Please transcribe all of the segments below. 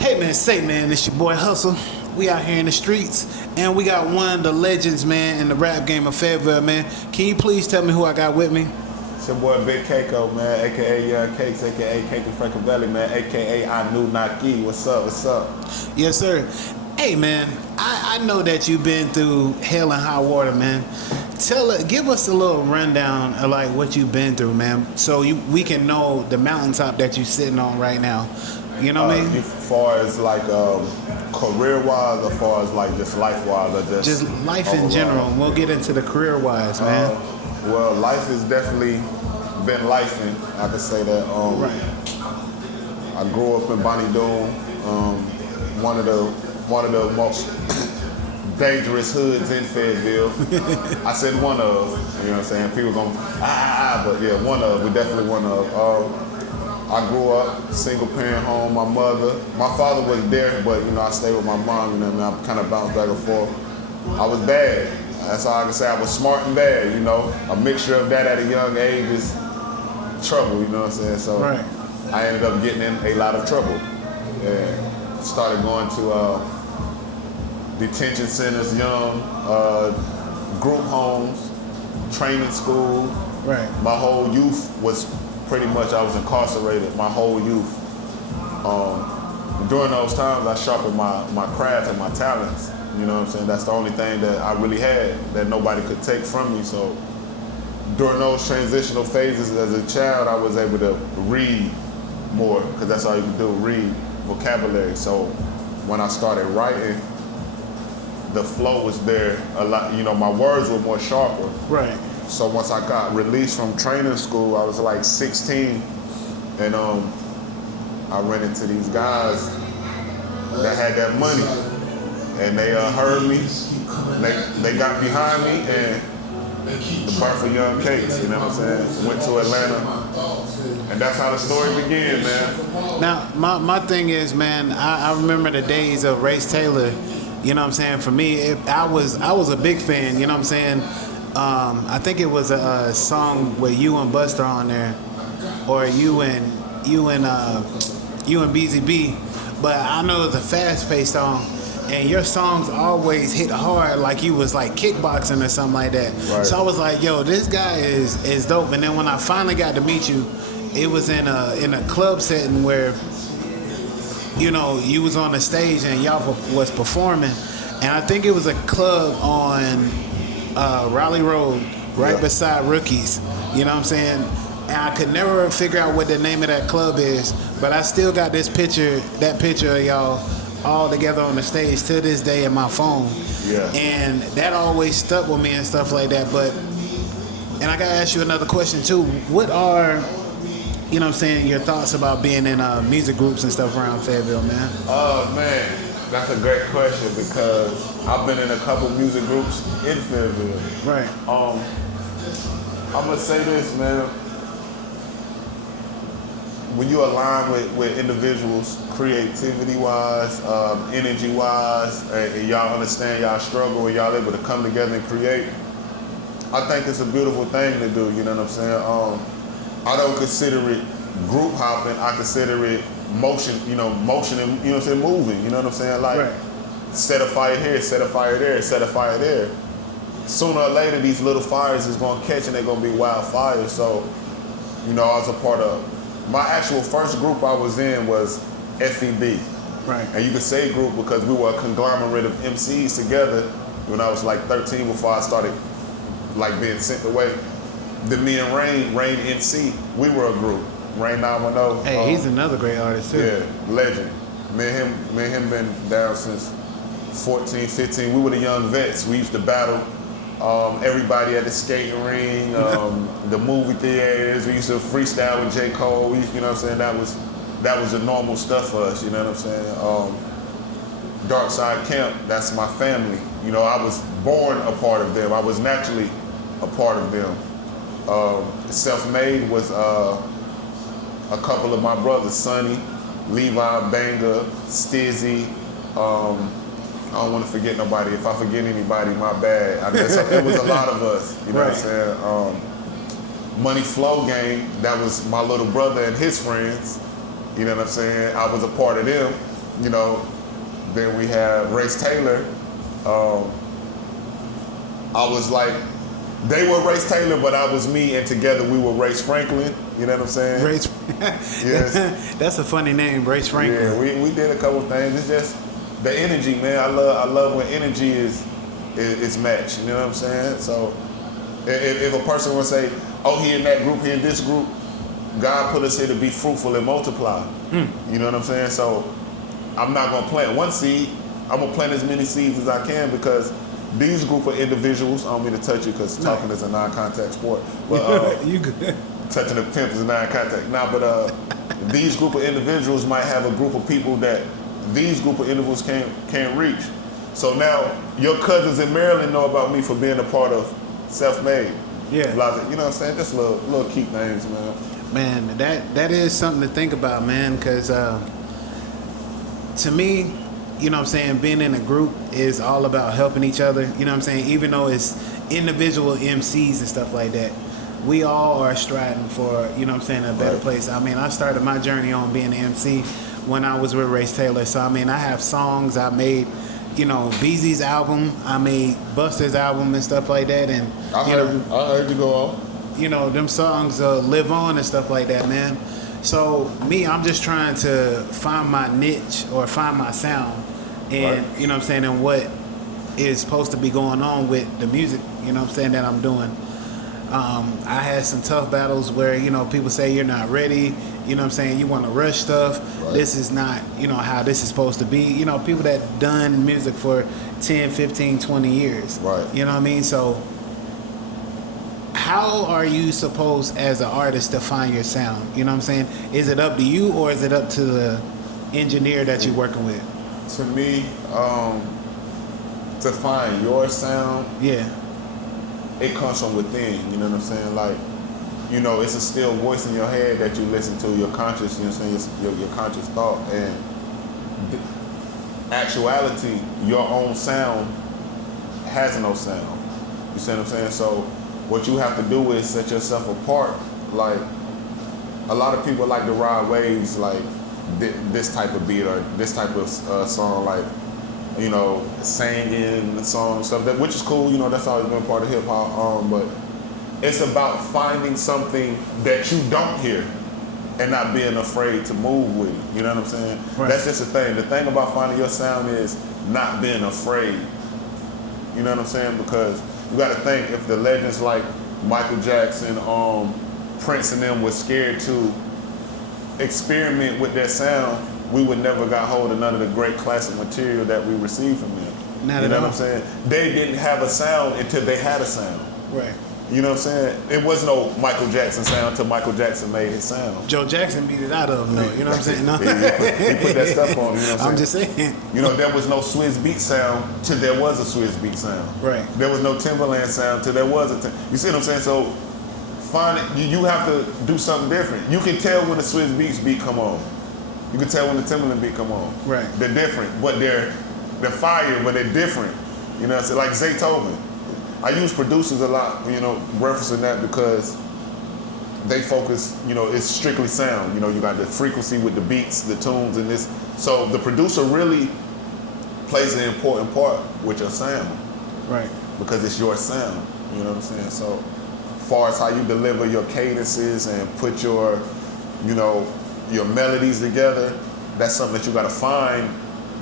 Hey man, say man, it's your boy Hustle. We out here in the streets, and we got one of the legends, man, in the rap game of Fayetteville, man. Can you please tell me who I got with me? It's your boy Big Keiko, man, aka Young Cakes, aka Cake and Francavelli, man, aka Anu Naki. What's up? What's up? Yes, sir. Hey man, I know that you've been through hell and high water, man. Give us a little rundown of like what you've been through, man, so we can know the mountaintop that you're sitting on right now. You know what I mean? As far as like career-wise, as far as like just life-wise, or just life in general. And we'll get into the career-wise, man. Well, life has definitely been lifing. I can say that. Right. I grew up in Bonnie Doon, one of the most dangerous hoods in Fayetteville. I said one of, you know what I'm saying? People going, but yeah, one of, we definitely one of. I grew up single parent home. My father was there, but you know I stayed with my mom. You know what I mean? I kind of bounced back and forth. I was bad. That's all I can say. I was smart and bad. You know, a mixture of that at a young age is trouble. You know what I'm saying? So right. I ended up getting in a lot of trouble. And started going to detention centers, young, group homes, training school. Right. My whole youth was pretty much, I was incarcerated my whole youth. During those times, I sharpened my craft and my talents. You know what I'm saying? That's the only thing that I really had that nobody could take from me. So during those transitional phases as a child, I was able to read more, because that's all you can do, read vocabulary. So when I started writing, the flow was there a lot. You know, my words were more sharper. Right. So once I got released from training school, I was like 16, and I ran into these guys that had that money, and they heard me, they got behind me, and the birth of Young Cakes, you know what I'm saying? Went to Atlanta, and that's how the story began, man. Now, my thing is, man, I remember the days of Race Taylor. You know what I'm saying? For me, I was a big fan. You know what I'm saying? I think it was a song with you and Buster on there, or you and BZB, but I know it's a fast-paced song, and your songs always hit hard, like you was like kickboxing or something like that. Right. So I was like, yo, this guy is dope. And then when I finally got to meet you, it was in a club setting where, you know, you was on the stage and y'all was performing, and I think it was a club on Raleigh Road, right beside Rookies. You know what I'm saying? And I could never figure out what the name of that club is, but I still got that picture of y'all all together on the stage to this day in my phone. Yeah. And that always stuck with me and stuff like that. And I gotta ask you another question too. What are, you know what I'm saying, your thoughts about being in music groups and stuff around Fayetteville, man? Oh man, that's a great question, because I've been in a couple music groups in Fayetteville. Right. I'm gonna say this, man. When you align with individuals, creativity-wise, energy-wise, and y'all understand y'all struggle and y'all able to come together and create, I think it's a beautiful thing to do. You know what I'm saying? I don't consider it group hopping. I consider it motion and, you know what I'm saying, moving. You know what I'm saying? Like, right. Set a fire here, set a fire there, set a fire there. Sooner or later, these little fires is gonna catch and they're gonna be wildfires. So, you know, I was a part of, my actual first group I was in was FEB. Right. And you could say group because we were a conglomerate of MCs together when I was like 13, before I started like being sent away. Then me and Rain NC, we were a group. Rain 910. Hey, he's another great artist too. Yeah, legend. Me and him been down since 14, 15. We were the young vets. We used to battle everybody at the skating ring, the movie theaters. We used to freestyle with J. Cole. You know what I'm saying? That was the normal stuff for us. You know what I'm saying? Dark Side Camp, that's my family. You know, I was born a part of them. I was naturally a part of them. Self-Made was a couple of my brothers, Sonny, Levi, Banger, Stizzy. I don't want to forget nobody. If I forget anybody, my bad. I guess it was a lot of us. You know what I'm saying? Money Flow Gang, that was my little brother and his friends. You know what I'm saying? I was a part of them. you know, then we have Race Taylor. I was like, they were Race Taylor, but I was me, and together we were Race Franklin. You know what I'm saying? Race. Yes. That's a funny name, Race Franklin. Yeah, we did a couple things. It's just the energy, man. I love when energy is matched. You know what I'm saying? So if a person would say, oh, he in that group, he in this group, God put us here to be fruitful and multiply. You know what I'm saying? So I'm not gonna plant one seed. I'm gonna plant as many seeds as I can, because these group of individuals, I don't mean to touch you because talking is a non-contact sport, but you good. touching the pimp is a non-contact. But these group of individuals might have a group of people that these group of individuals can't reach. So now your cousins in Maryland know about me for being a part of Self-Made. Yeah. You know what I'm saying? Just little key things, man. Man, that is something to think about, man, because to me, you know what I'm saying, being in a group is all about helping each other. You know what I'm saying? Even though it's individual MCs and stuff like that, we all are striving for, you know what I'm saying, a better place. I mean, I started my journey on being an MC when I was with Race Taylor. So, I mean, I have songs. I made, you know, BZ's album. I made Buster's album and stuff like that. And I heard you go on. You know, them songs live on and stuff like that, man. So, me, I'm just trying to find my niche or find my sound. And, you know what I'm saying, and what is supposed to be going on with the music, you know what I'm saying, that I'm doing. I had some tough battles where, you know, people say you're not ready, you know what I'm saying, you want to rush stuff. This is not, you know, how this is supposed to be. You know, people that done music for 10, 15, 20 years. You know what I mean? So how are you supposed as an artist to find your sound? You know what I'm saying? Is it up to you, or is it up to the engineer that you're working with? To me, to find your sound, it comes from within. You know what I'm saying? Like, you know, it's a still voice in your head that you listen to, your conscious, you know what I'm saying, your conscious thought. And actuality, your own sound has no sound. You see what I'm saying? So what you have to do is set yourself apart. Like, a lot of people like to ride waves, like this type of beat or this type of song, like, you know, singing songs, stuff that, which is cool. You know, that's always been part of hip hop. But it's about finding something that you don't hear and not being afraid to move with it. You know what I'm saying? That's just the thing. The thing about finding your sound is not being afraid. You know what I'm saying? Because you got to think, if the legends like Michael Jackson, Prince and them were scared to experiment with their sound, we would never got hold of none of the great classic material that we received from them. Not you at know all. what I'm saying? They didn't have a sound until they had a sound. You know what I'm saying? It was no Michael Jackson sound until Michael Jackson made his sound. Joe Jackson beat it out of him, though. You know what I'm saying? No. He put that stuff on. You know what I'm saying? I'm just saying. You know, there was no Swizz Beat sound till there was a Swizz Beat sound. There was no Timberland sound till there was a. You see what I'm saying? So find it. You have to do something different. You can tell when the Swizz Beats beat come on. You can tell when the Timberland beat come on. They're different, but they're fire, but they're different. You know what I'm saying? Like Zaytoven. I use producers a lot, you know, referencing that, because they focus, you know, it's strictly sound. You know, you got the frequency with the beats, the tunes, and this. So the producer really plays an important part with your sound. Because it's your sound. You know what I'm saying? So as far as how you deliver your cadences and put your, you know, your melodies together, that's something that you got to find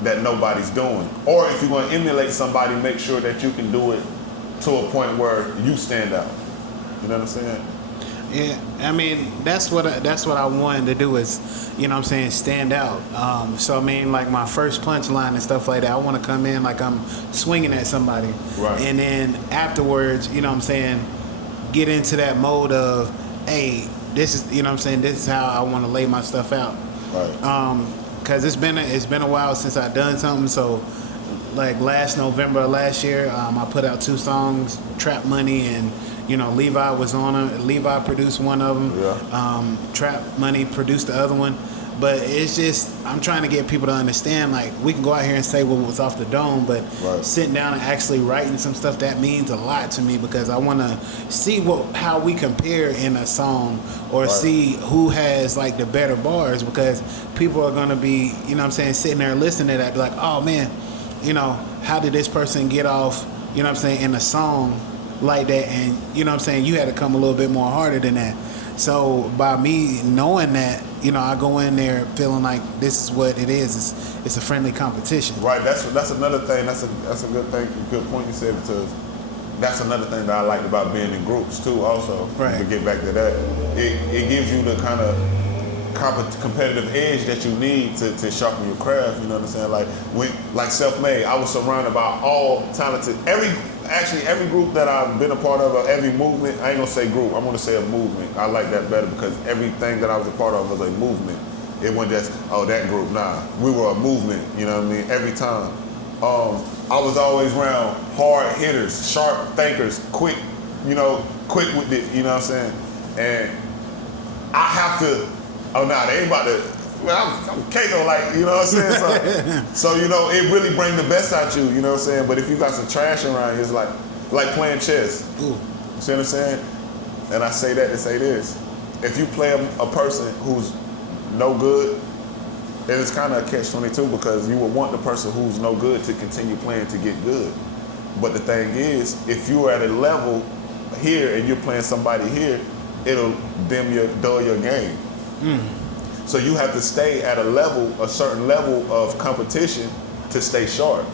that nobody's doing. Or if you're going to emulate somebody, make sure that you can do it to a point where you stand out. You know what I'm saying? Yeah, I mean, that's what I wanted to do, is, you know what I'm saying, stand out. So I mean, like my first punchline and stuff like that, I want to come in like I'm swinging at somebody, and then afterwards, you know what I'm saying, get into that mode of, hey, this is, you know what I'm saying, this is how I want to lay my stuff out. Because it's been a while since I've done something. So like last November of last year, I put out 2 songs, Trap Money, and, you know, Levi was on it. Levi produced one of them. Trap Money produced the other one. But it's just, I'm trying to get people to understand, like, we can go out here and say what was off the dome, but Right. sitting down and actually writing some stuff, that means a lot to me, because I want to see how we compare in a song, or Right. see who has, like, the better bars, because people are going to be, you know what I'm saying, sitting there listening to that, be like, oh, man, you know, how did this person get off, you know what I'm saying, in a song like that? And, you know what I'm saying, you had to come a little bit more harder than that. So by me knowing that, you know, I go in there feeling like this is what it is. It's a friendly competition. Right. That's another thing. That's a good thing. Good point you said, because that's another thing that I like about being in groups too. Also, Right. to get back to that, it gives you the kind of competitive edge that you need to sharpen your craft. You know what I'm saying? Like self-made, I was surrounded by all talented. Every group that I've been a part of, or every movement, I ain't gonna say group, I'm gonna say a movement. I like that better, because everything that I was a part of was a movement. It wasn't just, oh, that group, nah. We were a movement, you know what I mean, every time. I was always around hard hitters, sharp thinkers, quick with it, you know what I'm saying? And I have to, oh, nah, they ain't about to, well, I'm Kato, like, you know what I'm saying? So, you know, it really bring the best out you know what I'm saying? But if you got some trash around you, it's like playing chess. Ooh. You see what I'm saying? And I say that to say this. If you play a person who's no good, and it's kind of a catch-22, because you would want the person who's no good to continue playing to get good. But the thing is, if you're at a level here and you're playing somebody here, it'll dull your game. So you have to stay at a certain level of competition to stay sharp.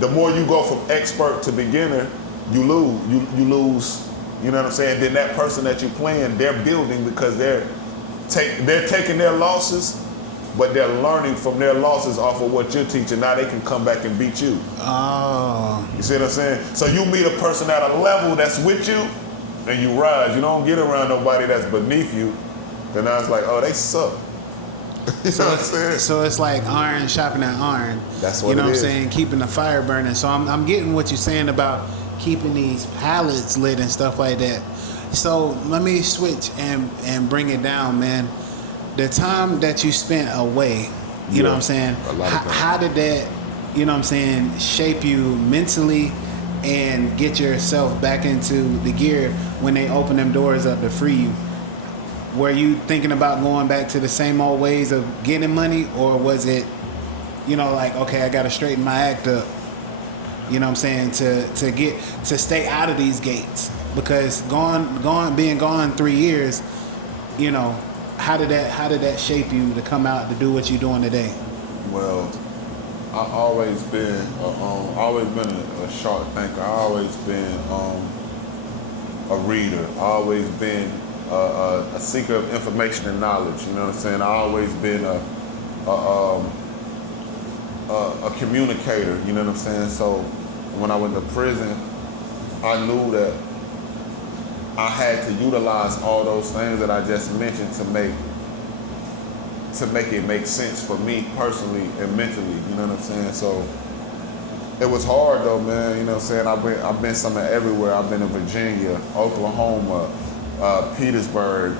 The more you go from expert to beginner, you lose. You lose. You know what I'm saying? Then that person that you're playing, they're building, because they're taking their losses, but they're learning from their losses off of what you're teaching. Now they can come back and beat you. Oh. You see what I'm saying? So you meet a person at a level that's with you, and you rise. You don't get around nobody that's beneath you. Then now it's like, oh, they suck. You know what I'm saying? So it's like iron sharpening iron. That's what you know it what I'm is. saying, keeping the fire burning. So I'm getting what you're saying about keeping these pallets lit and stuff like that. So let me switch and bring it down, man. The time that you spent away, you know what I'm saying? A lot of time. How did that, you know what I'm saying, shape you mentally and get yourself back into the gear when they open them doors up to free you? Were you thinking about going back to the same old ways of getting money, or was it, you know, like, okay, I got to straighten my act up, you know what I'm saying, to stay out of these gates? Because being gone 3 years, you know, how did that shape you to come out to do what you're doing today? Well, I always been a sharp thinker. I always been a reader. I always been a seeker of information and knowledge. You know what I'm saying? I always been a communicator. You know what I'm saying? So when I went to prison, I knew that I had to utilize all those things that I just mentioned to make it make sense for me personally and mentally. You know what I'm saying? So it was hard though, man. You know what I'm saying? I've been somewhere everywhere. I've been in Virginia, Oklahoma, Petersburg,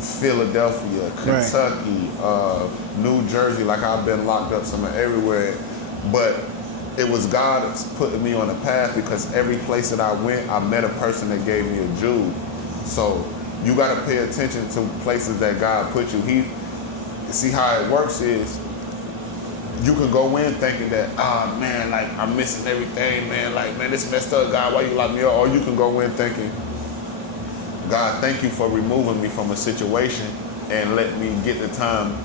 Philadelphia, Kentucky, New Jersey. Like, I've been locked up somewhere everywhere. But it was God that's putting me on a path, because every place that I went, I met a person that gave me a jewel. So you got to pay attention to places that God put you. See how it works is, you can go in thinking that, man, like, I'm missing everything, man. Like, man, this messed up, God, why you lock me up? Or you can go in thinking, God, thank you for removing me from a situation and let me get the time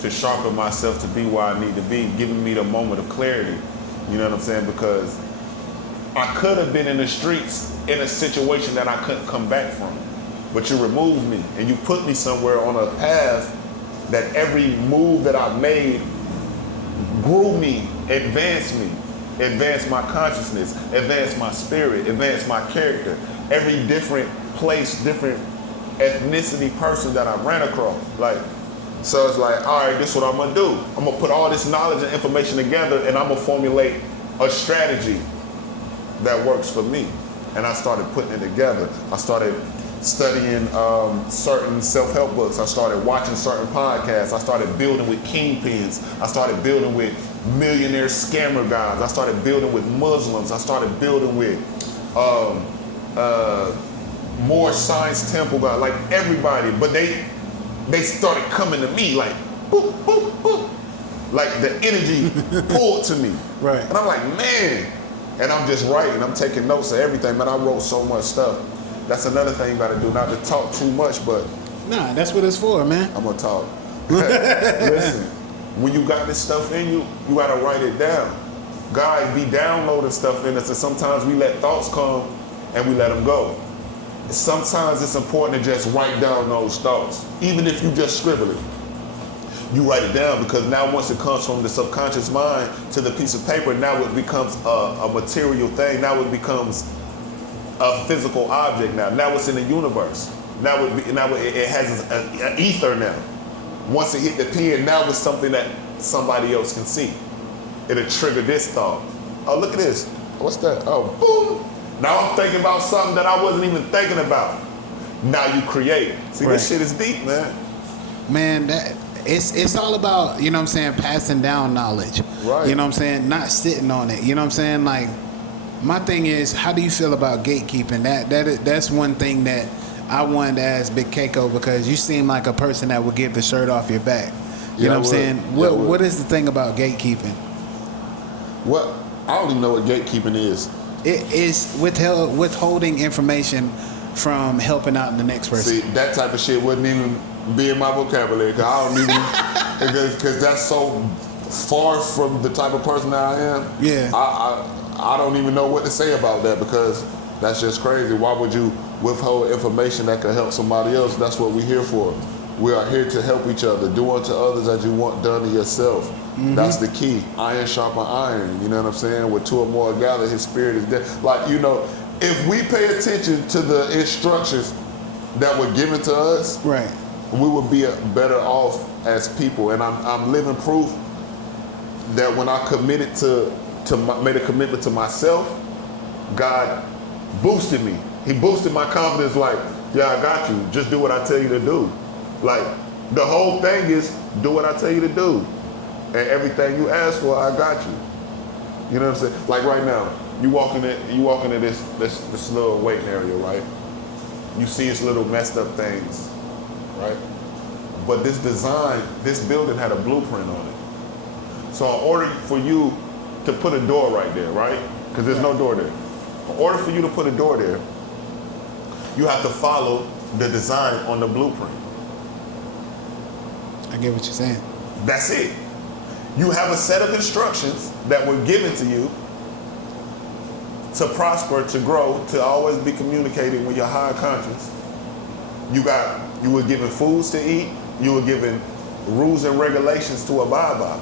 to sharpen myself to be where I need to be, giving me the moment of clarity. You know what I'm saying? Because I could have been in the streets in a situation that I couldn't come back from. But you removed me and you put me somewhere on a path that every move that I made grew me, advanced my consciousness, advanced my spirit, advanced my character. Every different place, different ethnicity person that I ran across. Like, so it's like, all right, this is what I'm gonna do. I'm gonna put all this knowledge and information together, and I'm gonna formulate a strategy that works for me. And I started putting it together. I started studying certain self-help books. I started watching certain podcasts. I started building with kingpins. I started building with millionaire scammer guys. I started building with Muslims. I started building with more science temple guys, like everybody. But they started coming to me like, boop, boop, boop. Like the energy pulled to me. Right. And I'm like, man. And I'm just writing. I'm taking notes of everything. Man, I wrote so much stuff. That's another thing you got to do. Not to talk too much, but... Nah, that's what it's for, man. I'm going to talk. Listen, when you got this stuff in you, you got to write it down. God be downloading stuff in us, and sometimes we let thoughts come and we let them go. Sometimes it's important to just write down those thoughts, even if you just scribble it. You write it down, because now once it comes from the subconscious mind to the piece of paper, now it becomes a material thing. Now it becomes a physical object. Now it's in the universe. Now it has an ether now. Once it hit the pen, now it's something that somebody else can see. It'll trigger this thought. Oh, look at this. What's that? Oh, boom. Now I'm thinking about something that I wasn't even thinking about. Now you create. See, right. This shit is deep, man. Man, it's all about, you know what I'm saying, passing down knowledge. Right. You know what I'm saying? Not sitting on it. You know what I'm saying? Like, my thing is, how do you feel about gatekeeping? That's one thing that I wanted to ask Big Keiko, because you seem like a person that would give the shirt off your back. You know what I'm saying? What is the thing about gatekeeping? What? I don't even know what gatekeeping is. It is withholding information from helping out the next person. See, that type of shit wouldn't even be in my vocabulary, because I don't even, because that's so far from the type of person that I am. Yeah. I don't even know what to say about that, because that's just crazy. Why would you withhold information that could help somebody else? That's what we're here for. We are here to help each other. Do unto others as you want done to yourself. Mm-hmm. That's the key. Iron sharpen iron. You know what I'm saying? Where two or more gather, his spirit is there. Like, you know, if we pay attention to the instructions that were given to us, right, we would be better off as people. And I'm living proof that when I committed made a commitment to myself, God boosted me. He boosted my confidence, like, yeah, I got you. Just do what I tell you to do. Like, the whole thing is do what I tell you to do. And everything you ask for, I got you. You know what I'm saying? Like right now, you walk into this little waiting area, right? You see its little messed up things, right? But this building had a blueprint on it. So in order for you to put a door right there, right? Because there's no door there. In order for you to put a door there, you have to follow the design on the blueprint. I get what you're saying. That's it. You have a set of instructions that were given to you to prosper, to grow, to always be communicating with your higher conscience. You were given foods to eat. You were given rules and regulations to abide by.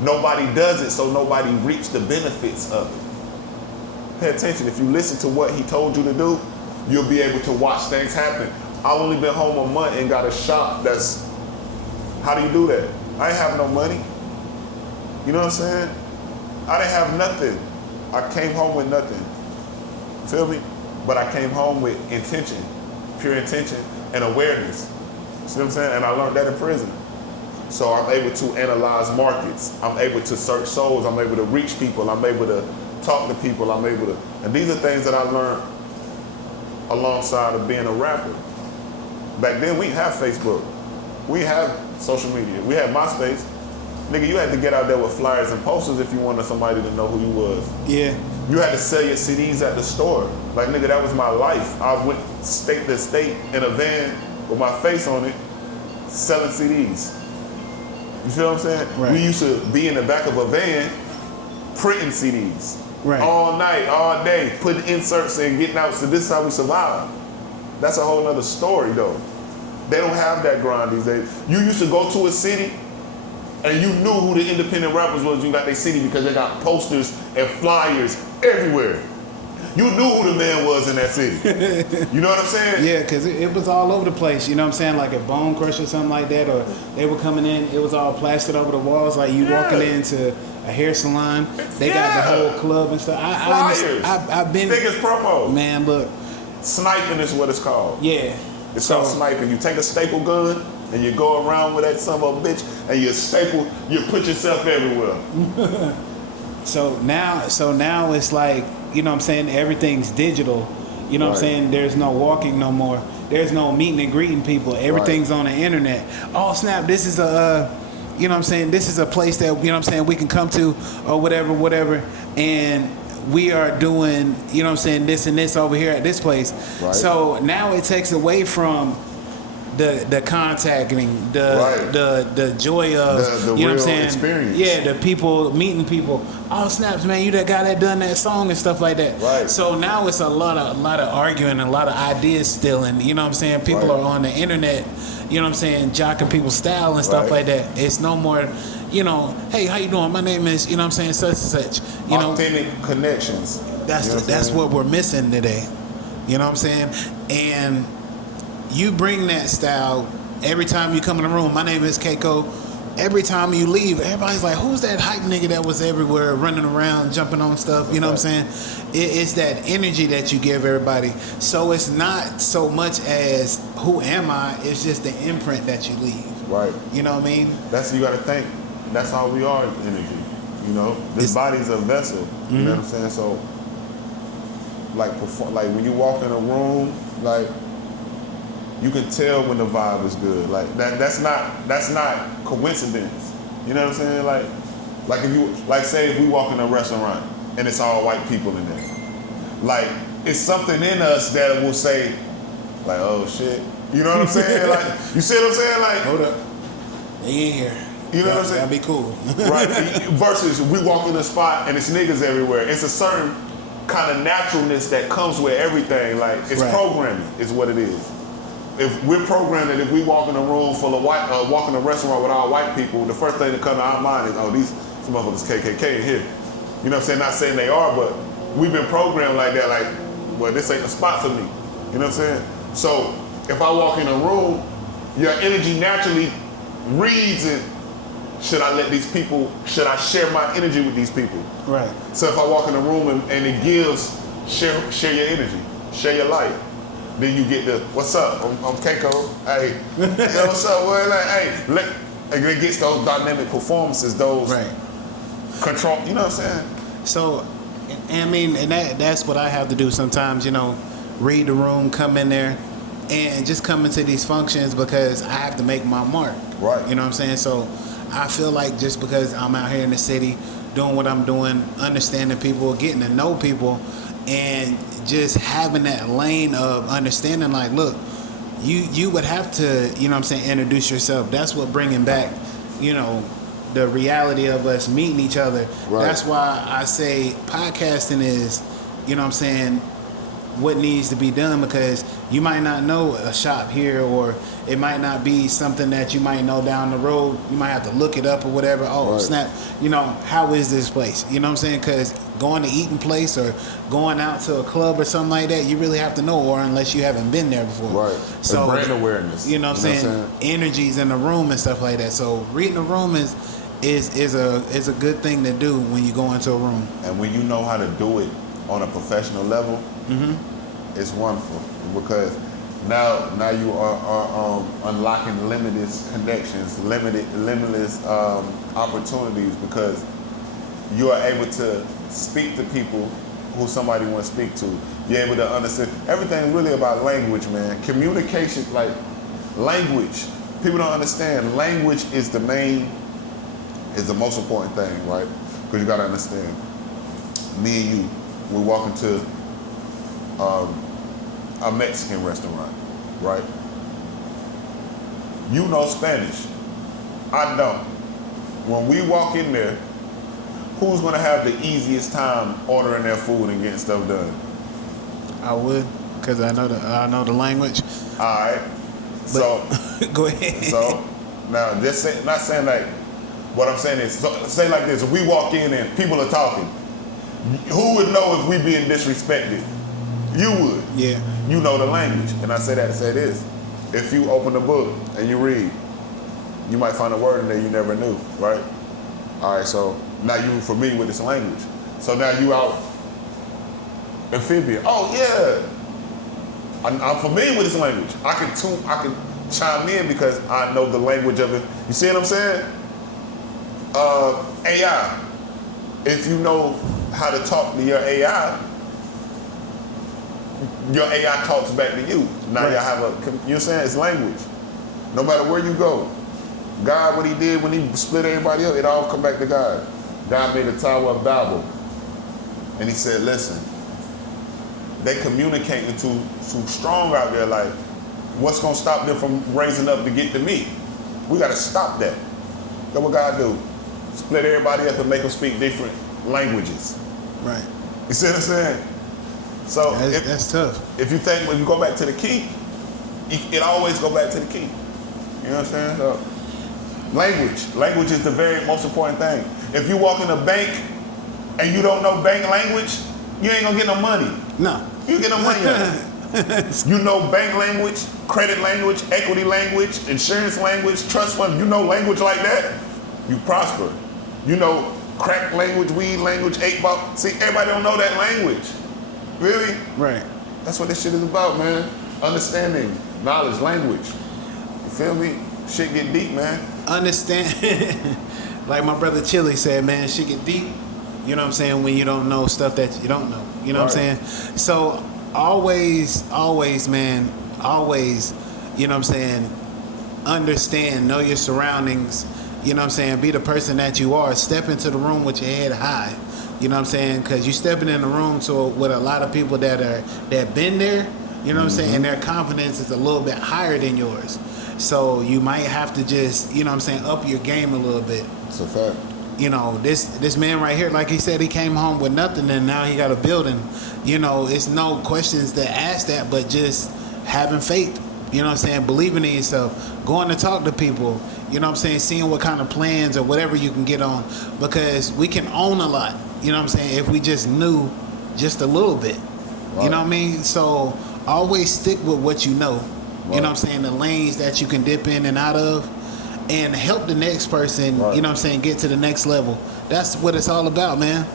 Nobody does it, so nobody reaps the benefits of it. Pay attention. If you listen to what he told you to do, you'll be able to watch things happen. I've only been home a month and got a shop that's, how do you do that? I ain't have no money. You know what I'm saying? I didn't have nothing. I came home with nothing. Feel me? But I came home with intention, pure intention and awareness. See what I'm saying? And I learned that in prison. So I'm able to analyze markets. I'm able to search souls. I'm able to reach people. I'm able to talk to people. And these are things that I learned alongside of being a rapper. Back then, we didn't have Facebook. We didn't have social media. We had MySpace. Nigga, you had to get out there with flyers and posters if you wanted somebody to know who you was. Yeah. You had to sell your CDs at the store. Like, nigga, that was my life. I went state to state in a van with my face on it, selling CDs. You feel what I'm saying? Right. We used to be in the back of a van printing CDs. Right. All night, all day, putting inserts in, getting out. So this is how we survive. That's a whole nother story, though. They don't have that grind these days. You used to go to a city and you knew who the independent rappers was. You got their city because they got posters and flyers everywhere. You knew who the man was in that city. You know what I'm saying? Yeah, because it was all over the place. You know what I'm saying? Like a Bone Crush or something like that. Or they were coming in, it was all plastered over the walls. Like you walking into a hair salon. They got the whole club and stuff. Flyers. I've been... Biggest promo. Man, look. Sniping is what it's called. Yeah. It's called sniping. You take a staple gun and you go around with that son of a bitch and you put yourself everywhere. So now it's like, you know what I'm saying, everything's digital. You know what I'm saying? There's no walking no more. There's no meeting and greeting people. Everything's on the internet. Oh snap, this is a you know what I'm saying, this is a place that, you know what I'm saying, we can come to or whatever, and we are doing, you know what I'm saying, this and this over here at this place. Right. So now it takes away from the contacting, the joy of the you know real what I'm saying? Experience. Yeah, the people meeting people. Oh snaps, man, you that guy that done that song and stuff like that. Right. So now it's a lot of arguing and a lot of ideas stealing. You know what I'm saying? People are on the internet, you know what I'm saying, jocking people's style and stuff like that. It's no more, you know, hey, how you doing? My name is, you know what I'm saying, such and such. You authentic connections. That's what we're missing today. You know what I'm saying? And you bring that style every time you come in the room. My name is Keiko. Every time you leave, everybody's like, who's that hype nigga that was everywhere running around, jumping on stuff? You know what I'm saying? It's that energy that you give everybody. So it's not so much as who am I, it's just the imprint that you leave. Right. You know what I mean? You got to think, that's all we are, energy. You know, this body's a vessel. You know what I'm saying? So, like when you walk in a room, like, you can tell when the vibe is good. Like that's not coincidence. You know what I'm saying? Like if you say if we walk in a restaurant and it's all white people in there, like it's something in us that will say, like, oh shit. You know what I'm saying? Like, you see what I'm saying? Like, hold up, they ain't here. You know what I'm saying? That'd be cool. Right. Versus we walk in a spot and it's niggas everywhere. It's a certain kind of naturalness that comes with everything. Like it's programming is what it is. If we're programmed that if we walk in a room full of white, walk in a restaurant with all white people, the first thing that comes to our mind is, oh, these some motherfuckers KKK in here. You know what I'm saying? Not saying they are, but we've been programmed like that. Like, well, this ain't the spot for me. You know what I'm saying? So if I walk in a room, your energy naturally reads it. Should I share my energy with these people? Right. So if I walk in a room and it gives, share your energy, share your light. Then you get the, what's up? I'm Keiko. Hey, yo, what's up? Well, like, hey, it gets those dynamic performances, those control. You know what I'm saying? So, I mean, and that's what I have to do sometimes. You know, read the room, come in there, and just come into these functions because I have to make my mark. Right. You know what I'm saying? So, I feel like just because I'm out here in the city doing what I'm doing, understanding people, getting to know people, and just having that lane of understanding, like, look, you would have to, you know what I'm saying, introduce yourself. That's what bringing back, you know, the reality of us meeting each other. Right. That's why I say podcasting is, you know what I'm saying, what needs to be done, because you might not know a shop here, or it might not be something that you might know down the road. You might have to look it up or whatever. Oh, snap, you know, how is this place? You know what I'm saying? Because going to eating place or going out to a club or something like that, you really have to know, or unless you haven't been there before. Right. So brand awareness. You know what I'm saying? Energies in the room and stuff like that. So reading the room is a good thing to do when you go into a room. And when you know how to do it on a professional level, it's wonderful, because now you are unlocking limitless connections, limitless opportunities, because you are able to speak to people who somebody wants to speak to. You're able to understand everything. Really about language, man. Communication, like language. People don't understand. Language is the most important thing, right? Because you got to understand. Me and you, we walk into a Mexican restaurant, right? You know Spanish. I don't. When we walk in there, who's gonna have the easiest time ordering their food and getting stuff done? I would, because I know the language. All right. So go ahead. So now, not saying like, what I'm saying is, say like this: if we walk in and people are talking, who would know if we being disrespected? You would. Yeah. You know the language. And I say that to say this: if you open the book and you read, you might find a word in there you never knew, right? All right, so now you're familiar with this language. So now you out amphibian. Oh yeah. I'm familiar with this language. I can chime in because I know the language of it. You see what I'm saying? AI. If you know how to talk to your AI talks back to you. Now Right. y'all have a, you know what I'm saying? It's language. No matter where you go. God, what he did when he split everybody up, it all come back to God. God made a Tower of Babel. And he said, listen, they communicating too strong out there, like, what's gonna stop them from raising up to get to me? We gotta stop that. That's what God do. Split everybody up and make them speak different languages. Right. You see what I'm saying? So That's tough. if you think, when you go back to the key, it always go back to the key. You know what I'm saying? So, language is the very most important thing. If you walk in a bank and you don't know bank language, you ain't gonna get no money. No. You get no money out of it. You know bank language, credit language, equity language, insurance language, trust fund. You know language like that, you prosper. You know crack language, weed language, 8-ball. See, everybody don't know that language. Really? Right. That's what this shit is about, man. Understanding, knowledge, language. You feel me? Shit get deep, man. Understand. Like my brother Chili said, man, shit get deep. You know what I'm saying? When you don't know stuff that you don't know. You know what I'm saying? So always, man, always, you know what I'm saying, understand, know your surroundings, you know what I'm saying, be the person that you are. Step into the room with your head high. You know what I'm saying? Because you stepping in the room with a lot of people that been there, you know what I'm saying, and their confidence is a little bit higher than yours. So you might have to just, you know what I'm saying, up your game a little bit. It's a fact. You know, this man right here, like he said, he came home with nothing and now he got a building. You know, it's no questions to ask that, but just having faith. You know what I'm saying? Believing in yourself. Going to talk to people. You know what I'm saying? Seeing what kind of plans or whatever you can get on. Because we can own a lot. You know what I'm saying? If we just knew just a little bit. Right. You know what I mean? So always stick with what you know. Right. You know what I'm saying? The lanes that you can dip in and out of. And help the next person, right, you know what I'm saying, get to the next level. That's what it's all about, man.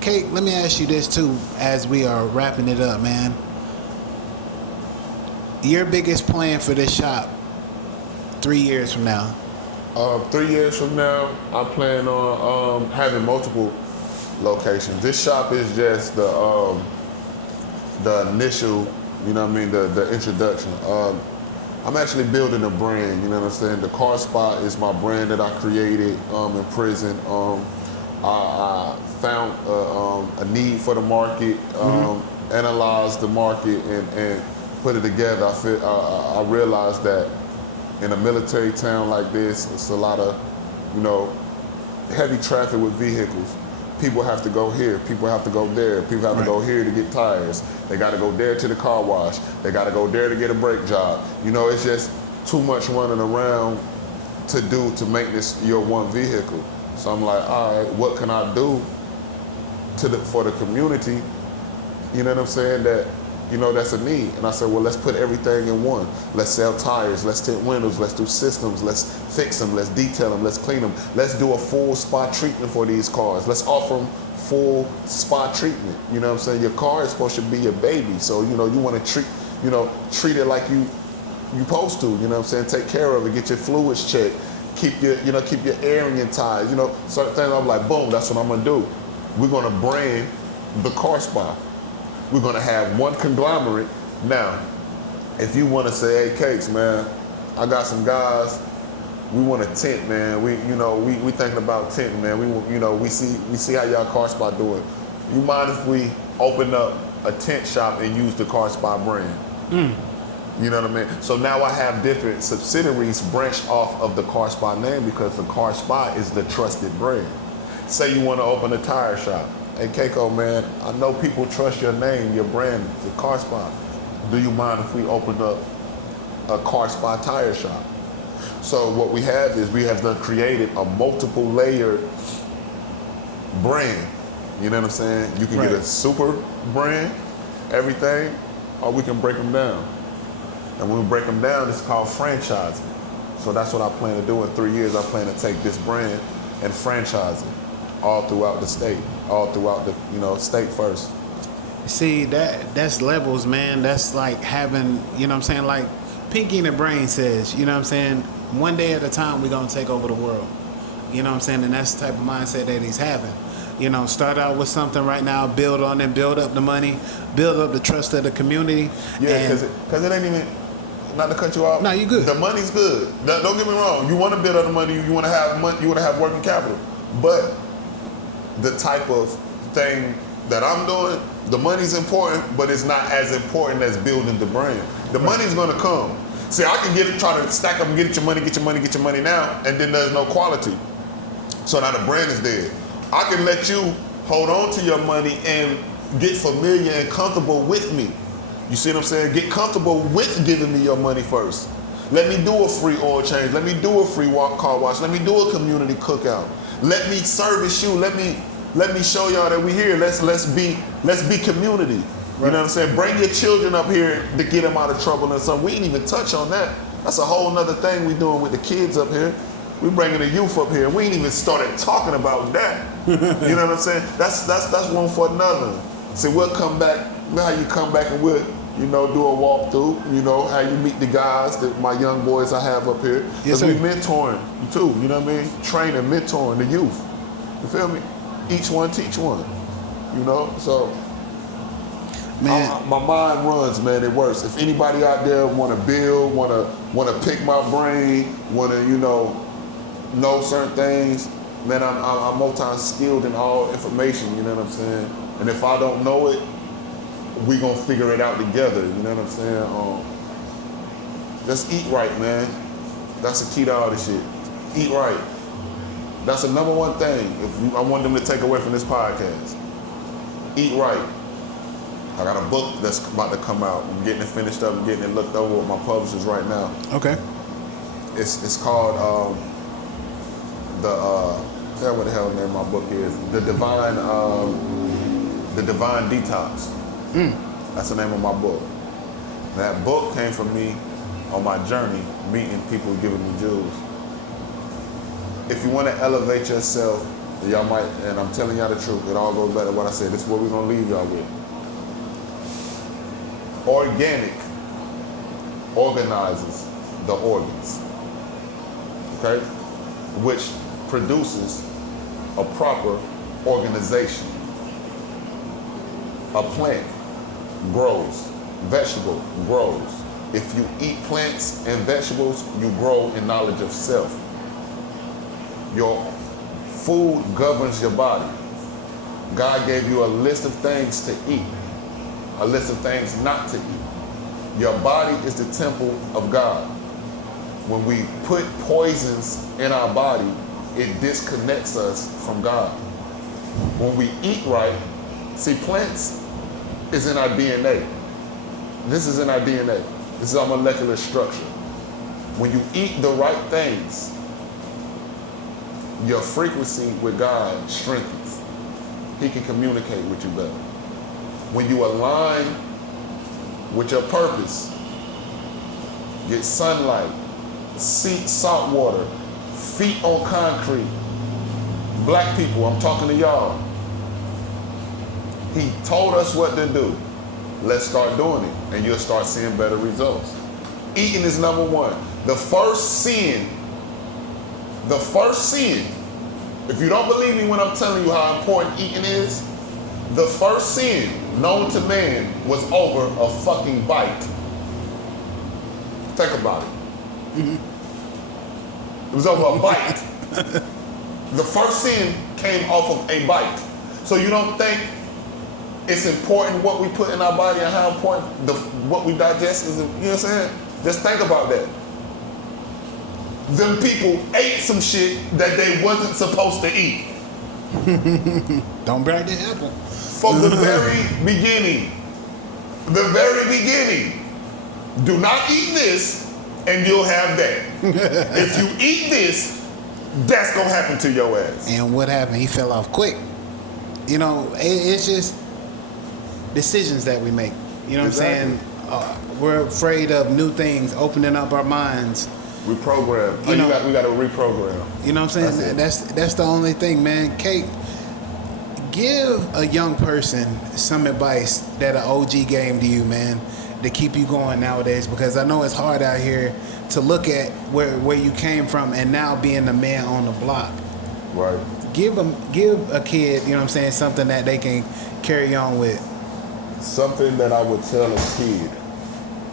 Kate, let me ask you this too as we are wrapping it up, man. Your biggest plan for this shop 3 years from now? 3 years from now, I plan on having multiple locations. This shop is just the initial, you know what I mean, the introduction. I'm actually building a brand, you know what I'm saying? The Car Spot is my brand that I created in prison. I found a need for the market, analyzed the market, and put it together. I realized that in a military town like this, it's a lot of, you know, heavy traffic with vehicles. People have to go here, people have to go there, people have to go here to get tires. They got to go there to the car wash. They got to go there to get a brake job. You know, it's just too much running around to make this your one vehicle. So I'm like, all right, what can I do for the community? You know what I'm saying? That, you know, that's a need. And I said, well, let's put everything in one. Let's sell tires, let's tint windows, let's do systems, let's fix them, let's detail them, let's clean them. Let's do a full spa treatment for these cars. Let's offer them full spa treatment. You know what I'm saying? Your car is supposed to be your baby. So, you know, you want to treat it like you supposed to, you know what I'm saying? Take care of it, get your fluids checked, keep your air in your tires, you know, certain things. I'm like, boom, that's what I'm gonna do. We're gonna brand the Car Spa. We're gonna have one conglomerate. Now, if you wanna say, hey, Cakes, man, I got some guys, we want a tent, man. We thinking about tent, man. We see how y'all Car Spa do it. You mind if we open up a tent shop and use the Car Spa brand? You know what I mean? So now I have different subsidiaries branched off of the Car Spa name because the Car Spa is the trusted brand. Say you want to open a tire shop. Hey, Keiko, man, I know people trust your name, your brand, the Car Spa. Do you mind if we open up a Car Spa tire shop? So what we have is we have created a multiple layered brand. You know what I'm saying? You can get a super brand, everything, or we can break them down. And when we break them down, it's called franchising. So that's what I plan to do in 3 years. I plan to take this brand and franchise it all throughout the state, all throughout the state first. See, that's levels, man. That's like having, you know what I'm saying, like Pinky in the Brain says, you know what I'm saying, one day at a time we're gonna take over the world. You know what I'm saying? And that's the type of mindset that he's having. You know, start out with something right now, build on it, build up the money, build up the trust of the community. Yeah, because it ain't even, not to cut you off. No, you good. The money's good. Don't get me wrong. You want to build up the money. You want to have money. You want to have working capital. But the type of thing that I'm doing, the money's important, but it's not as important as building the brand. The money's gonna come. See, I can try to stack up and get your money now, and then there's no quality. So now the brand is dead. I can let you hold on to your money and get familiar and comfortable with me. You see what I'm saying? Get comfortable with giving me your money first. Let me do a free oil change. Let me do a free car wash. Let me do a community cookout. Let me service you. Let me show y'all that we here. Let's be community. Right. You know what I'm saying? Bring your children up here to get them out of trouble and something. We didn't even touch on that. That's a whole nother thing we doing with the kids up here. We bringing the youth up here. We ain't even started talking about that. You know what I'm saying? That's one for another. See, we'll come back. You know how you come back and we'll, you know, do a walkthrough. You know how you meet the guys, my young boys I have up here. Yes, sir. We mentoring too. You know what I mean? Training, mentoring the youth. You feel me? Each one teach one. You know, so. Man, my mind runs, man. It works. If anybody out there want to build, want to pick my brain, want to, you know certain things, man, I'm multi-skilled in all information. You know what I'm saying? And if I don't know it, we gonna figure it out together. You know what I'm saying? Just eat right, man. That's the key to all this shit. Eat right. That's the number one thing. I want them to take away from this podcast. Eat right. I got a book that's about to come out. I'm getting it finished up. I'm getting it looked over with my publishers right now. Okay. It's called what the hell the name of my book is? The Divine Detox. That's the name of my book. That book came from me on my journey, meeting people giving me jewels. If you want to elevate yourself, y'all might, and I'm telling y'all the truth, it all goes back to what I said. This is what we're gonna leave y'all with. Organic organizes the organs, okay? Which produces a proper organization. A plant grows, vegetable grows. If you eat plants and vegetables, you grow in knowledge of self. Your food governs your body. God gave you a list of things to eat, a list of things not to eat. Your body is the temple of God. When we put poisons in our body, it disconnects us from God. When we eat right, see, plants is in our DNA. This is in our DNA. This is our molecular structure. When you eat the right things, your frequency with God strengthens. He can communicate with you better. When you align with your purpose, get sunlight, salt water, feet on concrete. Black people, I'm talking to y'all. He told us what to do. Let's start doing it, and you'll start seeing better results. Eating is number one. The first sin, if you don't believe me when I'm telling you how important eating is, the first sin known to man was over a fucking bite. Think about it. It was over a bite. The first sin came off of a bite. So you don't think it's important what we put in our body and how important what we digest is, you know what I'm saying? Just think about that. Them people ate some shit that they wasn't supposed to eat. Don't break the apple. From the very beginning. Do not eat this and you'll have that. If you eat this, that's gonna happen to your ass. And what happened? He fell off quick. You know, it's just decisions that we make. You know what I'm saying? We're afraid of new things, opening up our minds. Reprogram. We got to reprogram. You know what I'm saying? That's the only thing, man. Kate, Give a young person some advice that an OG gave to you, man, to keep you going nowadays. Because I know it's hard out here to look at where you came from and now being the man on the block. Right. Give a kid, you know what I'm saying, something that they can carry on with. Something that I would tell a kid.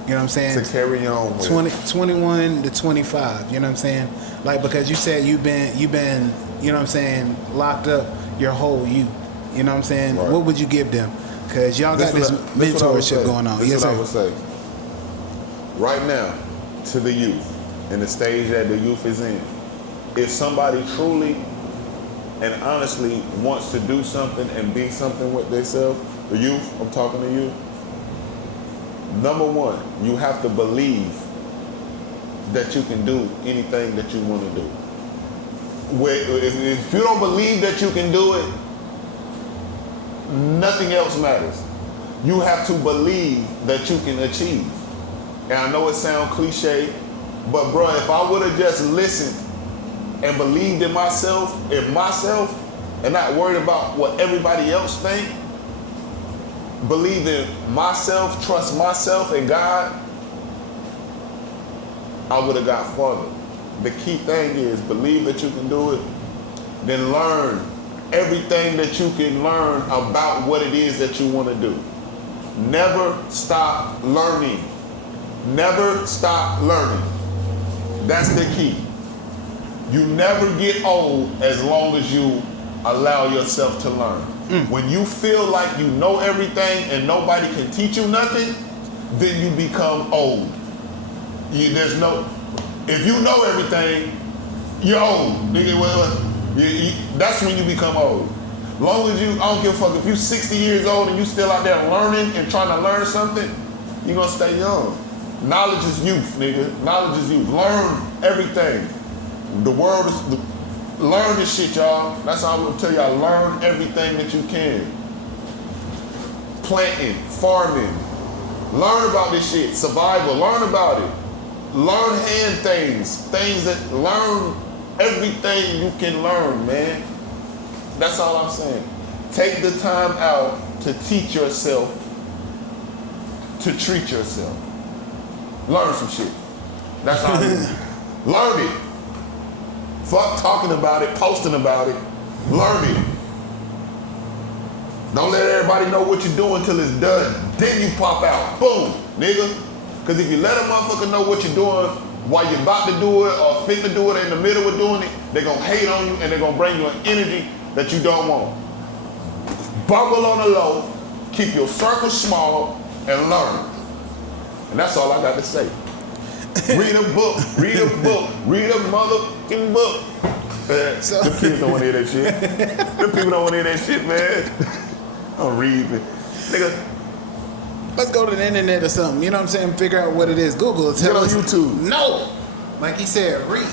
You know what I'm saying? To carry on with. 21 to 25, you know what I'm saying? Like, because you said you've been, you know what I'm saying, locked up your whole youth. You know what I'm saying? Right. What would you give them? Because y'all got this mentorship going on. This is what I would say. Right now, to the youth, in the stage that the youth is in, if somebody truly and honestly wants to do something and be something with themselves, the youth, I'm talking to you, number one, you have to believe that you can do anything that you want to do. If you don't believe that you can do it, nothing else matters. You have to believe that you can achieve. And I know it sounds cliche, but bro, if I would have just listened and believed in myself, and not worried about what everybody else think, believe in myself, trust myself and God, I would have got farther. The key thing is believe that you can do it, then learn everything that you can learn about what it is that you want to do. Never stop learning. Never stop learning. That's the key. You never get old as long as you allow yourself to learn. When you feel like you know everything and nobody can teach you nothing, then you become old. If you know everything, you're old. That's when you become old. Long as I don't give a fuck if you're 60 years old and you still out there learning and trying to learn something, you're gonna stay young. Knowledge is youth, nigga. Knowledge is youth. Learn everything. The world is, learn this shit, y'all. That's how I would tell y'all, learn everything that you can. Planting, farming, learn about this shit. Survival, learn about it. Learn hand things that, learn everything you can learn, man. That's all I'm saying. Take the time out to teach yourself, to treat yourself. Learn some shit. That's all it is. Learn it. Fuck talking about it, posting about it. Learn it. Don't let everybody know what you're doing till it's done. Then you pop out. Boom, nigga. Because if you let a motherfucker know what you're doing while you're about to do it or fit to do it in the middle of doing it, they're going to hate on you and they're going to bring you an energy that you don't want. Buckle on the low, keep your circle small, and learn. And that's all I got to say. Read a book, read a motherfucking book. The kids don't want to hear that shit. The people don't want to hear that shit, man. Don't read it. Nigga. Let's go to the internet or something, you know what I'm saying? Figure out what it is. Google it. Get on YouTube. No. Like he said, read.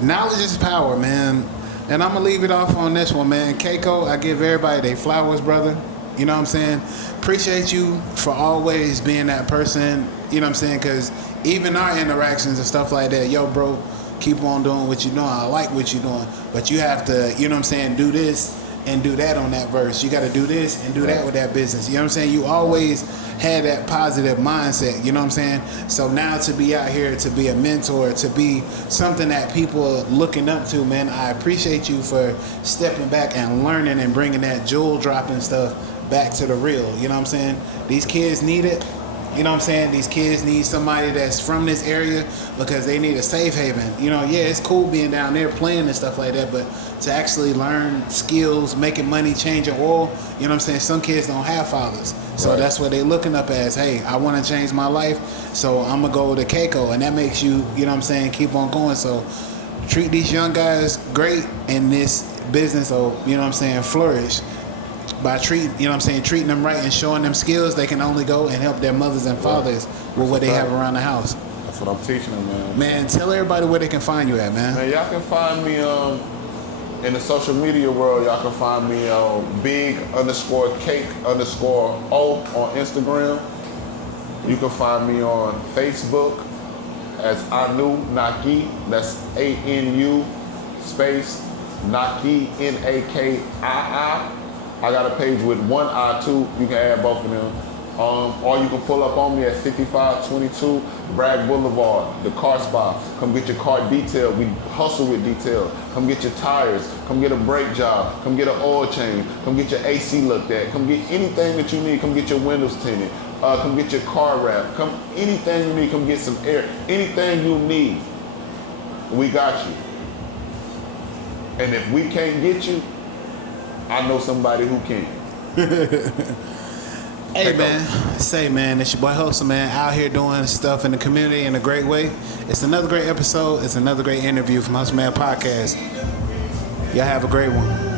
Knowledge is power, man. And I'm going to leave it off on this one, man. Keiko, I give everybody their flowers, brother. You know what I'm saying? Appreciate you for always being that person, you know what I'm saying? Because even our interactions and stuff like that, yo, bro, keep on doing what you're doing. I like what you're doing. But you have to, you know what I'm saying, do this and do that on that verse. You got to do this and do that with that business. You know what I'm saying? You always had that positive mindset, you know what I'm saying? So now to be out here, to be a mentor, to be something that people are looking up to, man, I appreciate you for stepping back and learning and bringing that jewel dropping stuff back to the real, you know what I'm saying? These kids need it. You know what I'm saying? These kids need somebody that's from this area because they need a safe haven. You know, yeah, it's cool being down there playing and stuff like that, but to actually learn skills, making money, changing oil, you know what I'm saying? Some kids don't have fathers. So that's what they're looking up as, hey, I want to change my life, so I'm going to go to Keiko. And that makes you, you know what I'm saying, keep on going. So treat these young guys great in this business, so, you know what I'm saying, flourish. By treating them right and showing them skills, they can only go and help their mothers and fathers with what they have around the house. That's what I'm teaching them, man. Man, tell everybody where they can find you at, man. Man, y'all can find me in the social media world. Y'all can find me on big_cake_o on Instagram. You can find me on Facebook as Anu Naki. That's ANU space Naki, Nakii. I got a page with one I too. You can add both of them. Or you can pull up on me at 5522 Bragg Boulevard, the car spot. Come get your car detailed. We hustle with detail. Come get your tires. Come get a brake job. Come get an oil change. Come get your AC looked at. Come get anything that you need. Come get your windows tinted. Come get your car wrapped. Come anything you need. Come get some air. Anything you need, we got you. And if we can't get you, I know somebody who can. Hey man, it's your boy Hustle, man, out here doing stuff in the community in a great way. It's another great episode. It's another great interview from Hustle Man Podcast. Y'all have a great one.